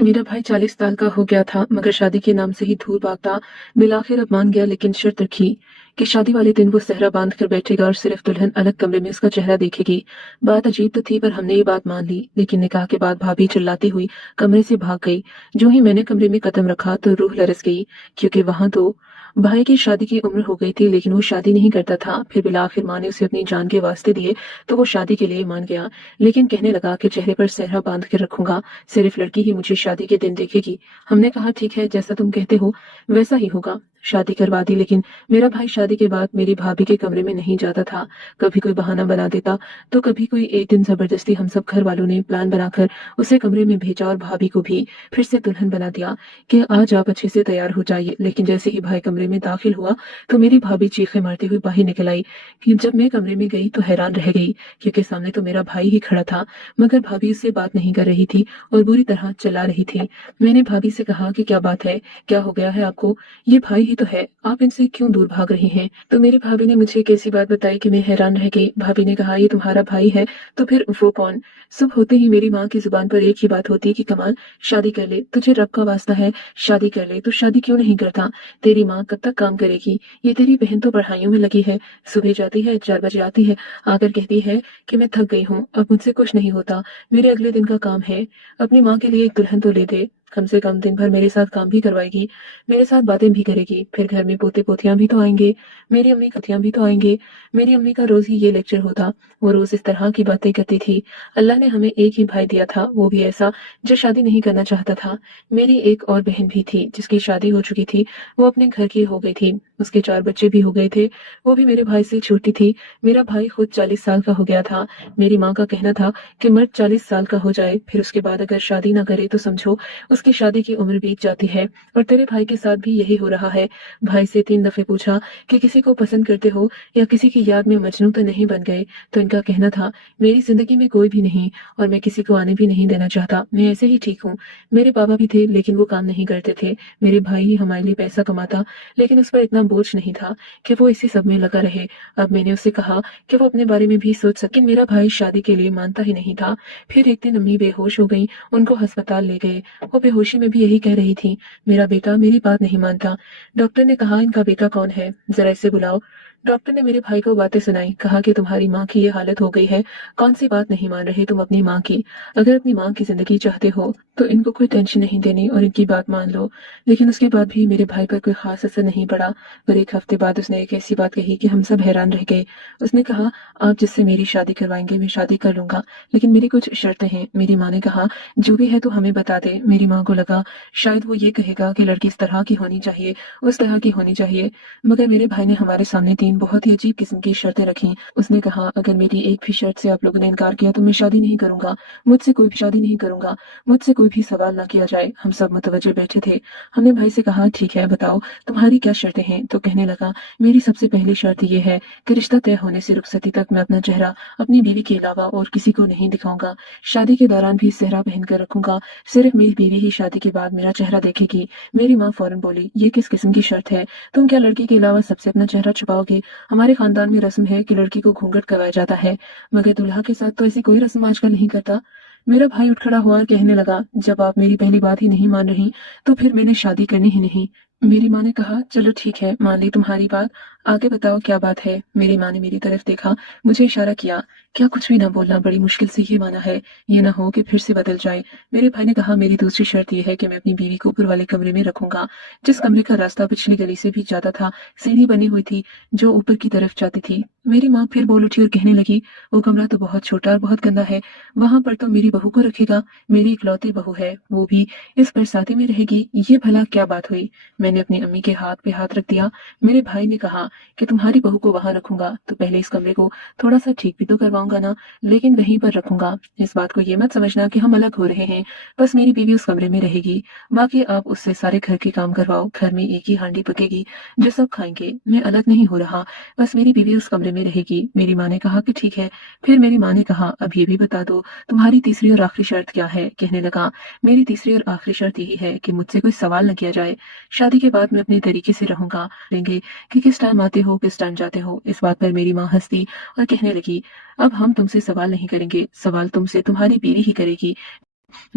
मेरा भाई 40 साल का हो गया था, मगर शादी के नाम से ही दूर भागता। बिलाखिर अब मान गया, लेकिन शर्त रखी कि शादी वाले दिन वो सेहरा बांध कर बैठेगा और सिर्फ दुल्हन अलग कमरे में उसका चेहरा देखेगी। बात अजीब तो थी, पर हमने ये बात मान ली। लेकिन निकाह के बाद भाभी चिल्लाती हुई कमरे से भाग गई। जो ही मैंने कमरे में कदम रखा तो रूह लरस गई, क्योंकि वहां तो भाई की शादी की उम्र हो गई थी, लेकिन वो शादी नहीं करता था। फिर बिलाखिर माँ ने उसे अपनी जान के वास्ते दिए तो वो शादी के लिए मान गया। लेकिन कहने लगा कि चेहरे पर सेहरा बांध कर रखूंगा, सिर्फ लड़की ही मुझे शादी के दिन देखेगी। हमने कहा ठीक है, जैसा तुम कहते हो वैसा ही होगा। शादी करवा दी, लेकिन मेरा भाई शादी के बाद मेरी भाभी के कमरे में नहीं जाता था। कभी कोई बहाना बना देता, तो कभी कोई एक दिन जबरदस्ती हम सब घर वालों ने प्लान बनाकर उसे कमरे में भेजा और भाभी को भी फिर से दुल्हन बना दिया कि आज आप अच्छे से तैयार हो जाइए। लेकिन जैसे ही भाई कमरे में दाखिल हुआ तो मेरी भाभी चीखें मारती हुई बाहर निकल आई। कि जब मैं कमरे में गई तो हैरान रह गई, क्योंकि सामने तो मेरा भाई ही खड़ा था, मगर भाभी उससे बात नहीं कर रही थी और बुरी तरह चिल्ला रही थी। मैंने भाभी से कहा कि क्या बात है, क्या हो गया है आपको? ये भाई ही तो है, आप इनसे क्यों दूर भाग रही हैं? तो मेरी भाभी ने मुझे एक ऐसी बात बताई कि मैं हैरान रह गई। भाभी ने कहा, ये तुम्हारा भाई है तो फिर वो कौन? सुबह होते ही मेरी माँ की जुबान पर एक ही बात होती कि कमाल, शादी कर ले, तुझे रब का वास्ता है, शादी कर ले। तो शादी क्यों नहीं करता? तेरी माँ कब तक काम करेगी? ये तेरी बहन तो पढ़ाइयों में लगी है, सुबह जाती है, 4 बजे आती है, आकर कहती है कि मैं थक गई हूँ, अब मुझसे कुछ नहीं होता, मेरे अगले दिन का काम है। अपनी माँ के लिए एक दुल्हन तो ले दे, कम से कम दिन भर मेरे साथ काम भी करवाएगी, मेरे साथ बातें भी करेगी। फिर घर में पोते पोतियां भी तो आएंगे, मेरी अम्मी खतियां भी तो आएंगे। मेरी अम्मी का रोज ही ये लेक्चर होता, वो रोज इस तरह की बातें करती थी। अल्लाह ने हमें एक ही भाई दिया था, वो भी ऐसा जो शादी नहीं करना चाहता था। मेरी एक और बहन भी थी जिसकी शादी हो चुकी थी, वो अपने घर की हो गई थी, उसके 4 बच्चे भी हो गए थे। वो भी मेरे भाई से छोटी थी। मेरा भाई खुद 40 साल का हो गया था। मेरी माँ का कहना था कि मर्द 40 साल का हो जाए, फिर उसके बाद अगर शादी ना करे तो समझो उसकी शादी की उम्र बीत जाती है। और तेरे भाई के साथ भी यही हो रहा है। भाई से 3 दफे पूछा कि किसी को पसंद करते हो या किसी की याद में मजनू तो नहीं बन गए? तो इनका कहना था, मेरी जिंदगी में कोई भी नहीं और मैं किसी को आने भी नहीं देना चाहता, मैं ऐसे ही ठीक हूँ। मेरे पापा भी थे, लेकिन वो काम नहीं करते थे। मेरे भाई ही हमारे लिए पैसा कमाता, लेकिन उस पर इतना बोझ नहीं था कि वो इसी सब में लगा रहे। अब मैंने उससे कहा कि वो अपने बारे में भी सोच सके, मेरा भाई शादी के लिए मानता ही नहीं था। फिर एक दिन अम्मी बेहोश हो गई, उनको अस्पताल ले गए। वो बेहोशी में भी यही कह रही थी, मेरा बेटा मेरी बात नहीं मानता। डॉक्टर ने कहा, इनका बेटा कौन है, जरा इसे बुलाओ। डॉक्टर ने मेरे भाई को बातें सुनाई, कहा कि तुम्हारी माँ की ये हालत हो गई है, कौन सी बात नहीं मान रहे तुम अपनी माँ की? अगर अपनी माँ की जिंदगी चाहते हो तो इनको कोई टेंशन नहीं देनी और इनकी बात मान लो। लेकिन उसके बाद भी मेरे भाई पर कोई खास असर नहीं पड़ा। पर एक हफ्ते बाद उसने एक ऐसी बात कही कि हम सब हैरान रह गए। उसने कहा, आप जिससे मेरी शादी करवाएंगे मैं शादी कर लूंगा, लेकिन मेरी कुछ शर्तें हैं। मेरी माँ ने कहा, जो भी है तो हमें बता दे। मेरी माँ को लगा शायद वो ये कहेगा कि लड़की इस तरह की होनी चाहिए, उस तरह की होनी चाहिए। मगर मेरे भाई ने हमारे सामने 3 बहुत ही अजीब किस्म की शर्तें रखी। उसने कहा, अगर मेरी एक भी शर्त से आप लोगों ने इनकार किया तो मैं शादी नहीं करूंगा, मुझसे कोई भी शादी नहीं करूंगा, मुझसे कोई भी सवाल ना किया जाए। हम सब मुतवज्जे बैठे थे। हमने भाई से कहा, ठीक है बताओ तुम्हारी क्या शर्तें हैं? तो कहने लगा, मेरी सबसे पहली शर्त ये है कि रिश्ता तय होने से रुखसती तक मैं अपना चेहरा अपनी बीवी के अलावा और किसी को नहीं दिखाऊंगा। शादी के दौरान भी सेहरा पहन कर रखूंगा, सिर्फ मेरी बीवी ही शादी के बाद मेरा चेहरा देखेगी। मेरी माँ फौरन बोली, ये किस किस्म की शर्त है? तुम क्या लड़की के अलावा सबसे अपना चेहरा छुपाओगे? हमारे खानदान में रस्म है कि लड़की को घूंघट करवाया जाता है, मगर दुल्हा के साथ तो ऐसी कोई रस्म आजकल नहीं करता। मेरा भाई उठ खड़ा हुआ और कहने लगा, जब आप मेरी पहली बात ही नहीं मान रही तो फिर मैंने शादी करनी ही नहीं। मेरी माँ ने कहा, चलो ठीक है, मान ली तुम्हारी बात, आगे बताओ क्या बात है? मेरी माँ ने मेरी तरफ देखा, मुझे इशारा किया, क्या कुछ भी ना बोलना, बड़ी मुश्किल से ये माना है, ये ना हो कि फिर से बदल जाए। मेरे भाई ने कहा, मेरी दूसरी शर्त यह है कि मैं अपनी बीवी को ऊपर वाले कमरे में रखूंगा, जिस कमरे का रास्ता पिछली गली से भी ज्यादा था। सीढ़ी बनी हुई थी जो ऊपर की तरफ जाती थी। मेरी माँ फिर बोल उठी और कहने लगी, वो कमरा तो बहुत छोटा और बहुत गंदा है, वहां पर तो मेरी बहू को रखेगा, मेरी इकलौती बहू है, वो भी इस बरसाती में रहेगी, ये भला क्या बात हुई? मैंने अपनी अम्मी के हाथ पे हाथ रख दिया। मेरे भाई ने कहा कि तुम्हारी बहू को वहां रखूंगा तो पहले इस कमरे को थोड़ा सा ठीक भी तो करवाऊंगा ना, लेकिन वहीं पर रखूंगा। इस बात को ये मत समझना कि हम अलग हो रहे हैं, बस मेरी बीवी उस कमरे में रहेगी, बाकी आप उससे सारे घर के काम करवाओ, घर में एक ही हांडी पकेगी जो सब खाएंगे, मैं अलग नहीं हो रहा, बस मेरी बीवी उस कमरे में रहेगी। मेरी माँ ने कहा कि ठीक है। फिर मेरी माँ ने कहा, अब ये भी बता दो तुम्हारी तीसरी और आखिरी शर्त क्या है? कहने लगा, मेरी तीसरी और आखिरी शर्त यही है कि मुझसे कोई सवाल न किया जाए, शादी के बाद मैं अपने तरीके से रहूंगा, लेंगे कि किस टाइम आते हो किस टाइम जाते हो। इस बात पर मेरी माँ हंसती और कहने लगी, अब हम तुमसे सवाल नहीं करेंगे, सवाल तुमसे तुम्हारी बीवी ही करेगी।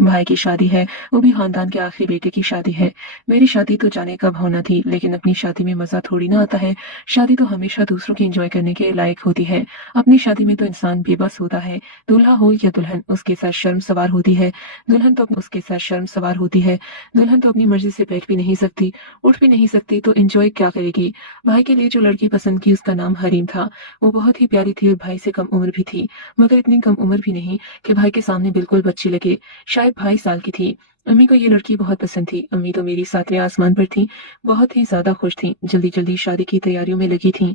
भाई की शादी है, वो भी खानदान के आखिरी बेटे की शादी है। मेरी शादी तो जाने कब होना थी, लेकिन अपनी शादी में मजा थोड़ी ना आता है। शादी तो हमेशा दूसरों की एंजॉय करने के लायक होती है। अपनी शादी में तो इंसान बेबस होता है। दूल्हा हो या दुल्हन, उसके साथ शर्म सवार होती है। दुल्हन तो अपनी मर्जी से बैठ भी नहीं सकती, उठ भी नहीं सकती, तो एंजॉय क्या करेगी। भाई के लिए जो लड़की पसंद की, उसका नाम हरीम था। वो बहुत ही प्यारी थी और भाई से कम उम्र भी थी, मगर इतनी कम उम्र भी नहीं कि भाई के सामने बिल्कुल बच्ची लगे। शायद 22 साल की थी। अम्मी को ये लड़की बहुत पसंद थी। अम्मी तो मेरी 7वें आसमान पर थी। बहुत ही ज्यादा खुश थी। जल्दी जल्दी शादी की तैयारियों में लगी थी।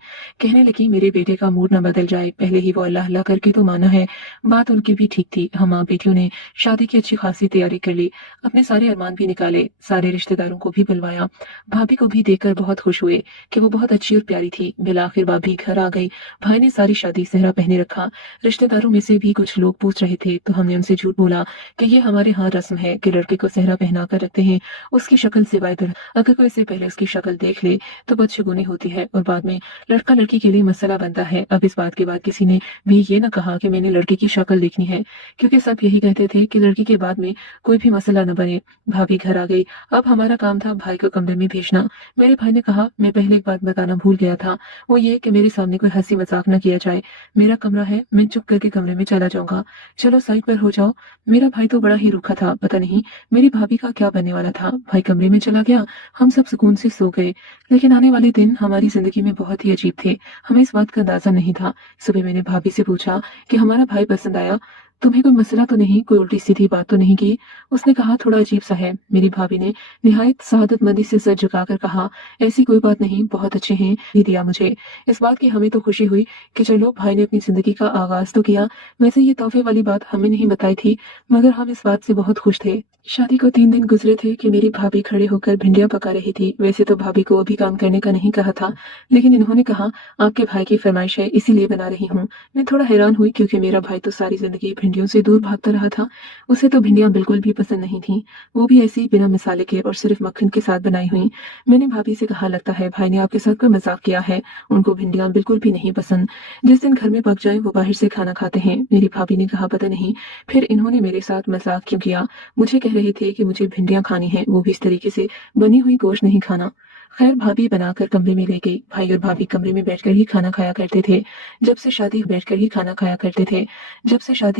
कहने लगी, मेरे बेटे का मूड न बदल जाए, पहले ही वो अल्लाह अल्लाह करके तो माना है। बात उनकी भी ठीक थी। हम माँ बेटियों ने शादी की अच्छी खासी तैयारी कर ली। अपने सारे अरमान भी निकाले, सारे रिश्तेदारों को भी बुलवाया। भाभी को भी देखकर बहुत खुश हुए कि वो बहुत अच्छी और प्यारी थी। बिलाखिर भाभी घर आ गई। भाई ने सारी शादी सेहरा पहने रखा। रिश्तेदारों में से भी कुछ लोग पूछ रहे थे, तो हमने उनसे झूठ बोला कि ये हमारे यहाँ रस्म है कि लड़के को सेहरा पहना कर रखते हैं, उसकी शक्ल सिवाय दुल्हन। अगर कोई से पहले उसकी शक्ल देख ले तो बदशगुनी होती है और बाद में लड़का लड़की के लिए मसला बनता है। अब इस बात के बाद किसी ने भी ये न कहा कि मैंने लड़के की शक्ल देखनी है, क्योंकि सब यही कहते थे कि लड़की के बाद में कोई भी मसला न बने। भाभी घर आ गई। अब हमारा काम था भाई को कमरे में भेजना। मेरे भाई ने कहा, मैं पहले एक बात बताना भूल गया था, वो ये कि मेरे सामने कोई हंसी मजाक न किया जाए। मेरा कमरा है, मैं चुप करके कमरे में चला जाऊंगा। चलो साइड पर हो जाओ। मेरा भाई तो बड़ा ही रूखा था। पता नहीं मेरी भाभी का क्या बनने वाला था। भाई कमरे में चला गया। हम सब सुकून से सो गए। लेकिन आने वाले दिन हमारी जिंदगी में बहुत ही अजीब थे। हमें इस बात का अंदाजा नहीं था। सुबह मैंने भाभी से पूछा कि हमारा भाई पसंद आया, तुम्हें कोई मसला तो नहीं, कोई उल्टी सीधी बात तो नहीं की। उसने कहा, थोड़ा अजीब सा है। मेरी भाभी ने निहायत शहादतमंदी से सर झुकाकर कहा, ऐसी कोई बात नहीं, बहुत अच्छे हैं। ही दिया मुझे। इस बात की हमें तो खुशी हुई कि चलो भाई ने अपनी जिंदगी का आगाज तो किया। वैसे ये तोहफे वाली बात हमें नहीं बताई थी, मगर हम इस बात से बहुत खुश थे। शादी को 3 दिन गुजरे थे कि मेरी भाभी खड़े होकर भिंडियां पका रही थी। वैसे तो भाभी को अभी काम करने का नहीं कहा था, लेकिन इन्होंने कहा, आपके भाई की फरमाइश है, इसीलिए बना रही हूँ। मैं थोड़ा हैरान हुई, क्योंकि मेरा भाई तो सारी जिंदगी भिंडियों से दूर भागता रहा था। उसे तो भिंडियां बिल्कुल भी पसंद नहीं थी, वो भी ऐसी बिना मसाले के और सिर्फ मक्खन के साथ बनाई हुई। मैंने भाभी से कहा, लगता है भाई ने आपके साथ कोई मजाक किया है, उनको भिंडियां बिल्कुल भी नहीं पसंद। जिस दिन घर में पक जाए वो बाहर से खाना खाते हैं। मेरी भाभी ने कहा, पता नहीं फिर इन्होंने मेरे साथ मजाक क्यों किया। मुझे कह रहे थे कि मुझे भिंडियां खानी है, वो भी इस तरीके से बनी हुई गोश्त नहीं खाना। खैर भाभी बनाकर कमरे में ले गई। भाई और भाभी कमरे में बैठकर ही खाना खाया करते थे। जब से शादी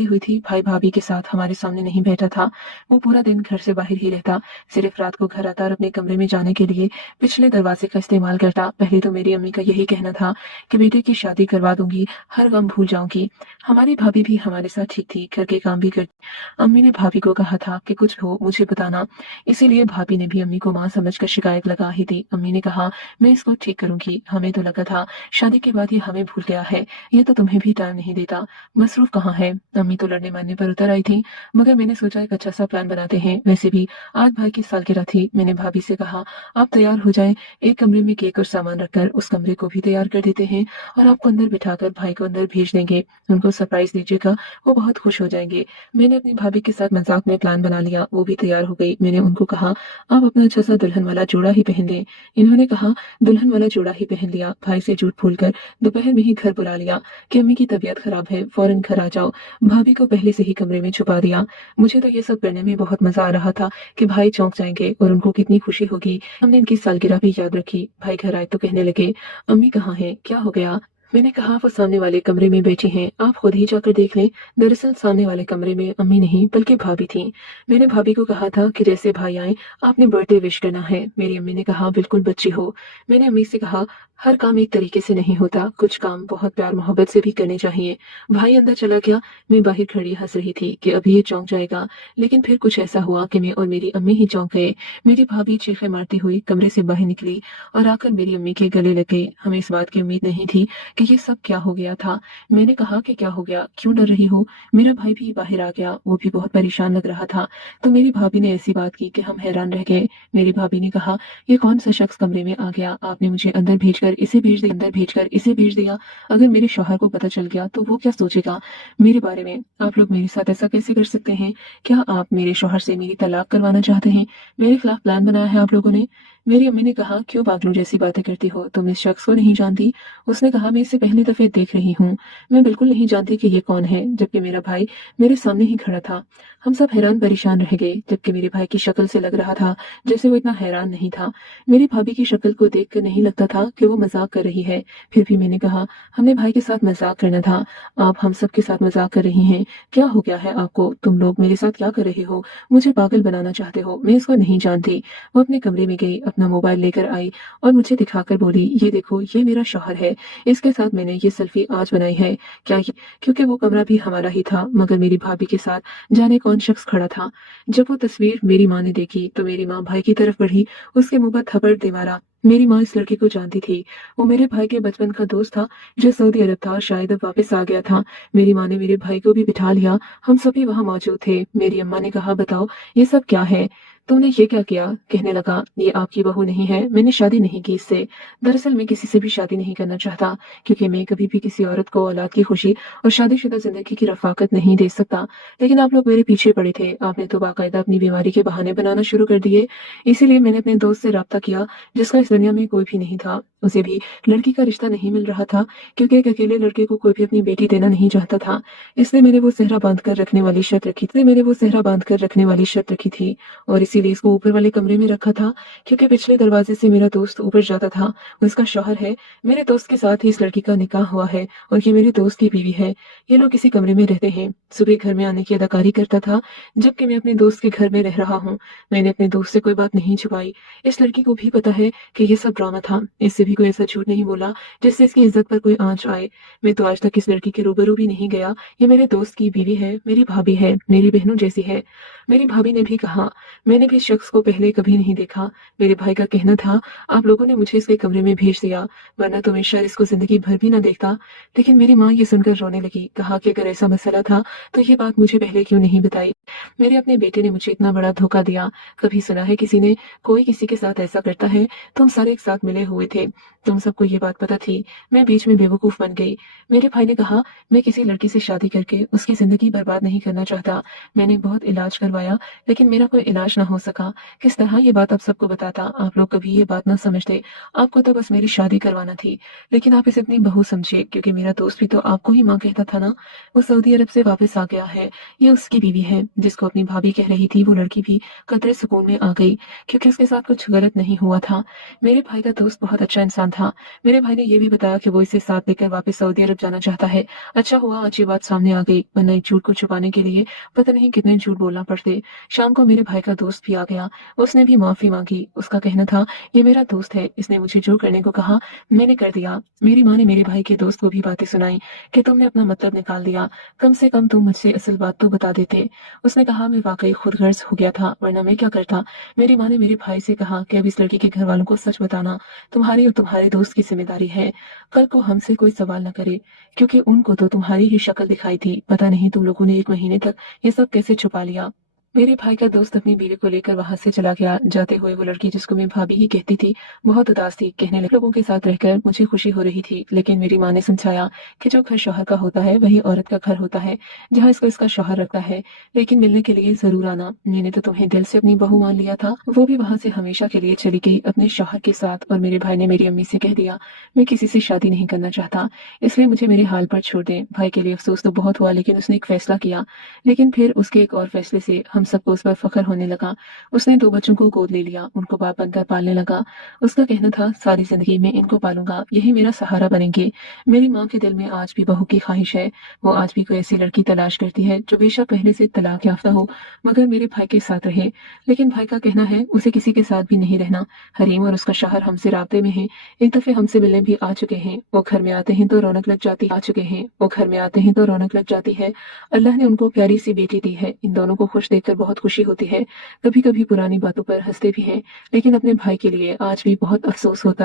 हुई थी, भाई भाभी के साथ हमारे सामने नहीं बैठा था। वो पूरा दिन घर से बाहर ही रहता। सिर्फ रात को घर आता और अपने कमरे में जाने के लिए पिछले दरवाजे का इस्तेमाल करता। पहले तो मेरी अम्मी का यही कहना था कि बेटे की शादी करवा दूंगी, हर गम भूल जाऊंगी। हमारी भाभी भी हमारे साथ ठीक थी, घर के काम भी करती। अम्मी ने भाभी को कहा था कि कुछ हो मुझे बताना, इसीलिए भाभी ने भी अम्मी को माँ समझकर शिकायत लगा ही दी। अम्मी ने कहा, मैं इसको ठीक करूंगी। हमें तो लगा था शादी के बाद ये हमें भूल गया है, ये तो तुम्हें भी टाइम नहीं देता। मसरूफ कहाँ है। अम्मी तो लड़ने मारने पर उतर आई थी, मगर मैंने सोचा एक अच्छा सा प्लान बनाते हैं। वैसे भी आज भाई की सालगिरह थी। मैंने भाभी से कहा, आप तैयार हो जाएं, एक कमरे में केक और सामान रखकर उस कमरे को भी तैयार कर देते हैं और आपको अंदर बिठाकर भाई को अंदर भेज देंगे। उनको सरप्राइज दीजिएगा, वो बहुत खुश हो जाएंगे। मैंने अपनी भाभी के साथ मजाक में प्लान बना लिया। वो भी तैयार हो गई। मैंने उनको कहा, आप अपना अच्छा सा दुल्हन वाला जोड़ा ही पहन लें। इन्होंने कहा, दुल्हन वाला जोड़ा ही पहन लिया। भाई से झूठ भूलकर दोपहर में ही घर बुला लिया कि अम्मी की तबीयत खराब है, फौरन घर आ जाओ। भाभी को पहले से ही कमरे में छुपा दिया। मुझे तो ये सब करने में बहुत मजा आ रहा था कि भाई चौंक जाएंगे और उनको कितनी खुशी होगी। हमने इनकी सालगिरह भी याद रखी। भाई घर आए तो कहने लगे, अम्मी कहाँ हैं, क्या हो गया। मैंने कहा, वो सामने वाले कमरे में बैठी हैं, आप खुद ही जाकर देख लें। दरअसल सामने वाले कमरे में अम्मी नहीं बल्कि भाभी थी। मैंने भाभी को कहा था कि जैसे भाई आए आपने बर्थडे विश करना है। मेरी अम्मी ने कहा, बिल्कुल बच्ची हो। मैंने अम्मी से कहा, हर काम एक तरीके से नहीं होता, कुछ काम बहुत प्यार मोहब्बत से भी करने चाहिए। भाई अंदर चला गया। मैं बाहर खड़ी हंस रही थी कि अभी ये चौंक जाएगा, लेकिन फिर कुछ ऐसा हुआ कि मैं और मेरी अम्मी ही चौंक गए। मेरी भाभी चीखें मारती हुई कमरे से बाहर निकली और आकर मेरी अम्मी के गले लग गई। हमें इस बात की उम्मीद नहीं थी कि ये सब क्या हो गया था। मैंने कहा कि क्या हो गया, क्यों डर रही हो। मेरा भाई भी बाहर आ गया, वो भी बहुत परेशान लग रहा था। तो मेरी भाभी ने ऐसी बात की कि हम हैरान रह गए। मेरी भाभी ने कहा, ये कौन सा शख्स कमरे में आ गया, आपने मुझे अंदर भेजकर इसे भेज दिया। अगर मेरे शौहर को पता चल गया तो वो क्या सोचेगा मेरे बारे में। आप लोग मेरे साथ ऐसा कैसे कर सकते हैं। क्या आप मेरे शौहर से मेरी तलाक करवाना चाहते हैं। मेरे खिलाफ प्लान बनाया है आप लोगों ने। मेरी अम्मी ने कहा, क्यों पागलों जैसी बातें करती हो, तुम इस शख्स को नहीं जानती? उसने कहा, मैं इसे पहली दफे देख रही हूँ, मैं बिल्कुल नहीं जानती कि ये कौन है, जबकि मेरा भाई मेरे सामने ही खड़ा था। हम सब हैरान परेशान रह गए, जबकि मेरे भाई की शक्ल से लग रहा था जैसे वो इतना हैरान नहीं था। मेरी भाभी की शक्ल को देखकर नहीं लगता था कि वो मजाक कर रही है। फिर भी मैंने कहा, हमने भाई के साथ मजाक करना था, आप हम सब के साथ मजाक कर रही हैं। क्या हो गया है आपको? तुम लोग मेरे साथ क्या कर रहे हो? मुझे पागल बनाना चाहते हो? मैं इसको नहीं जानती। वो अपने कमरे में गई, अपना मोबाइल लेकर आई और मुझे दिखाकर बोली, ये देखो, ये मेरा शौहर है, इसके साथ मैंने ये सेल्फी आज बनाई है। क्या ये? क्योंकि वो कमरा भी हमारा ही था, मगर मेरी भाभी के साथ जाने कौन शख्स खड़ा था। जब वो तस्वीर मेरी माँ ने देखी तो मेरी माँ भाई की तरफ बढ़ी, उसके मुंह पर थप्पड़ दे मारा। मेरी माँ इस लड़के को जानती थी, वो मेरे भाई के बचपन का दोस्त था जो सऊदी अरब था और शायद अब वापस आ गया था। मेरी माँ ने मेरे भाई को भी बिठा लिया, हम सभी वहां मौजूद थे। मेरी अम्मा ने कहा, बताओ ये सब क्या है, तुमने ये क्या किया? कहने लगा, ये आपकी बहू नहीं है, मैंने शादी नहीं की इससे। दरअसल मैं किसी से भी शादी नहीं करना चाहता, क्योंकि मैं कभी भी किसी औरत को औलाद की खुशी और शादीशुदा जिंदगी की रफाकत नहीं दे सकता। लेकिन आप लोग मेरे पीछे पड़े थे, आपने तो बाकायदा अपनी बीमारी के बहाने बनाना शुरू कर दिए। इसीलिए मैंने अपने दोस्त से राब्ता किया, जिसका इस दुनिया में कोई भी नहीं था। उसे भी लड़की का रिश्ता नहीं मिल रहा था, क्योंकि एक अकेले लड़के को कोई भी अपनी बेटी देना नहीं चाहता था। इसलिए मैंने वो सेहरा बांध कर रखने वाली शर्त रखी थी मैंने वो सेहरा बांध कर रखने वाली शर्त रखी थी और इसीलिए इसको ऊपर वाले कमरे में रखा था, क्योंकि पिछले दरवाजे से मेरा दोस्त ऊपर जाता था। वो इसका शौहर है, मेरे दोस्त के साथ ही इस लड़की का निकाह हुआ है और ये मेरे दोस्त की बीवी है। ये लोग इसी कमरे में रहते हैं। सुबह घर में आने की अदाकारी करता था, जबकि मैं अपने दोस्त के घर में रह रहा हूँ। मैंने अपने दोस्त से कोई बात नहीं छुपाई। इस लड़की को भी पता है कि ये सब ड्रामा था। इससे भी कोई ऐसा झूठ नहीं बोला जिससे इसकी इज्जत पर कोई आंच आए। मैं तो आज तक इस लड़की के रूबरू भी नहीं गया। ये मेरे दोस्त की बीवी है, मेरी भाभी है, मेरी बहनों जैसी है। मेरी भाभी ने भी कहा, मैंने भी इस शख्स को पहले कभी नहीं देखा। मेरे भाई का कहना था, आप लोगों ने मुझे इसके कमरे में भेज दिया, वरना तो मैं शायद इसको जिंदगी भर भी ना देखता। लेकिन मेरी माँ ये सुनकर रोने लगी। कहा कि अगर ऐसा मसला था तो ये बात मुझे पहले क्यों नहीं बताई? मेरे अपने बेटे ने मुझे इतना बड़ा धोखा दिया। कभी सुना है किसी ने कोई किसी के साथ ऐसा करता है? तुम सारे एक साथ मिले हुए थे, तुम सबको ये बात पता थी। मैं बीच में बेवकूफ बन गई। मेरे भाई ने कहा, मैं किसी लड़की से शादी करके उसकी जिंदगी बर्बाद नहीं करना चाहता। मैंने बहुत इलाज करवाया, लेकिन मेरा कोई इलाज ना हो सका। किस तरह ये बात आप सबको बताता? आप लोग कभी ये बात ना समझते। आपको तो बस मेरी शादी करवाना थी, लेकिन आप इसे अपनी बहू समझे, क्योंकि मेरा दोस्त भी तो आपको ही माँ कहता था ना। वो सऊदी अरब से वापस आ गया है, ये उसकी बीवी है। जिसको अपनी भाभी कह रही थी, वो लड़की भी कतरे सुकून में आ गई, क्योंकि उसके साथ कुछ गलत नहीं हुआ था। मेरे भाई का दोस्त बहुत अच्छा इंसान था। मेरे भाई ने यह भी बताया कि वो इसे साथ लेकर वापस सऊदी अरब जाना चाहता है। अच्छा हुआ आज ये बात सामने आ गई, वरना एक झूठ को छुपाने के लिए पता नहीं कितने झूठ बोलना पड़ते। शाम को मेरे भाई का दोस्त भी आ गया, उसने भी माफी मांगी। उसका कहना था, ये मेरा दोस्त है, इसने मुझे जो करने को कहा मैंने कर दिया। मेरी माँ ने मेरे भाई के दोस्त को भी बातें सुनाई कि तुमने अपना मतलब निकाल दिया, कम से कम तुम मुझसे असल बात तो बता देते। उसने कहा, मैं वाकई खुद गर्ज हो गया था, वरना मैं क्या करता। मेरी माँ ने मेरे भाई से कहा कि अब इस लड़की के घर वालों को सच बताना तुम्हारी और तुम्हारे दोस्त की जिम्मेदारी है। कल को हमसे कोई सवाल न करे, क्योंकि उनको तो तुम्हारी ही शक्ल दिखाई थी। पता नहीं तुम लोगों ने 1 महीने तक ये सब कैसे छुपा लिया। मेरे भाई का दोस्त अपनी बीवी को लेकर वहां से चला गया। जाते हुए वो लड़की, जिसको मैं भाभी ही कहती थी, बहुत उदास थी। कहने लगी, लोगों के साथ रहकर मुझे खुशी हो रही थी, लेकिन मेरी माँ ने समझाया कि जो घर शौहर का होता है वही औरत का घर होता है, जहाँ इसको इसका शौहर रखता है। लेकिन मिलने के लिए जरूर आना। मैंने तो तुम्हें दिल से अपनी बहू मान लिया था। वो भी वहां से हमेशा के लिए चली गई अपने शौहर के साथ, और मेरे भाई ने मेरी अम्मी से कह दिया, मैं किसी से शादी नहीं करना चाहता, इसलिए मुझे मेरे हाल पर छोड़ दें। भाई के लिए अफसोस तो बहुत हुआ, लेकिन उसने एक फैसला किया। लेकिन फिर उसके एक और फैसले से हम सबको उस पर फख्र होने लगा। उसने 2 बच्चों को गोद ले लिया, उनको बाप बनकर पालने लगा। उसका कहना था, सारी जिंदगी में इनको पालूंगा, यही मेरा सहारा बनेंगे। मेरी माँ के दिल में आज भी बहू की ख्वाहिश है। वो आज भी कोई ऐसी लड़की तलाश करती है जो बेशक पहले से तलाक याफ्ता हो, मगर मेरे भाई के साथ रहे। लेकिन भाई का कहना है, उसे किसी के साथ भी नहीं रहना। हरीम और उसका शौहर हमसे राब्ते में है, एक दफे हमसे मिलने भी आ चुके हैं। वो घर में आते हैं तो रौनक लग जाती आ चुके हैं वो घर में आते हैं तो रौनक लग जाती है। अल्लाह ने उनको प्यारी सी बेटी दी है। इन दोनों को खुश देखकर बहुत खुशी होती है। कभी कभी पुरानी बातों पर हंसते भी हैं, लेकिन अपने भाई के लिए आज भी बहुत अफसोस होता है।